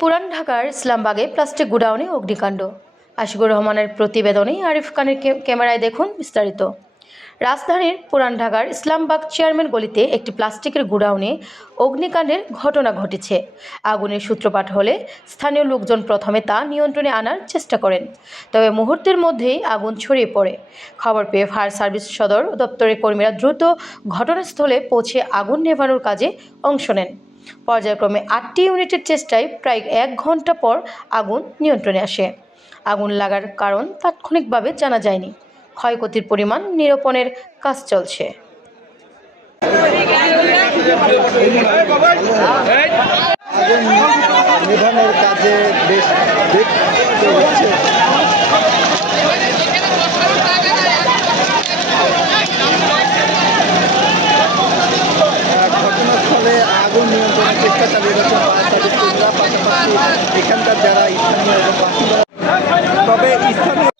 পুরান ঢাকার ইসলামবাগে প্লাস্টিক গোডাউনে অগ্নিকাণ্ড। আশিকুর রহমানের প্রতিবেদনে আরিফ খানের ক্যামেরায় দেখুন বিস্তারিত। রাজধানীর পুরান ঢাকার ইসলামবাগ চেয়ারম্যান গলিতে একটি প্লাস্টিকের গোডাউনে অগ্নিকাণ্ডের ঘটনা ঘটেছে। আগুনের সূত্রপাত হলে স্থানীয় লোকজন প্রথমে তা নিয়ন্ত্রণে আনার চেষ্টা করেন, তবে মুহূর্তের মধ্যেই আগুন ছড়িয়ে পড়ে। খবর পেয়ে ফায়ার সার্ভিস সদর দপ্তরের কর্মীরা দ্রুত ঘটনাস্থলে পৌঁছে আগুন নেভানোর কাজে অংশ নেন। পর্যায়ক্রমে 8টি ইউনিটের চেষ্টায় প্রায় 1 ঘন্টা পর আগুন নিয়ন্ত্রণে আসে। আগুন লাগার কারণ তাৎক্ষণিকভাবে জানা যায়নি। ক্ষয়ক্ষতির পরিমাণ নিরূপণের কাজ চলছে। নিধনের কাজে বেশ হচ্ছে। ঘটনাস্থলে আগুন নিয়ন্ত্রণের চেষ্টা চালিয়ে যাচ্ছে ফায়ার সার্ভিস কর্মীরা, পাশাপাশি এখানকার যারা স্থানীয় এবং বাসিন্দা। তবে স্থানীয়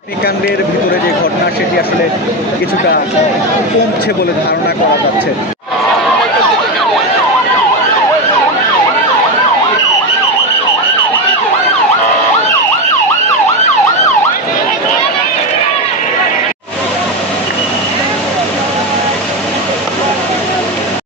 অগ্নিকাণ্ডের ভিতরে যে ঘটনা সেটি আসলে কিছুটা কমছে বলে ধারণা করা যাচ্ছে।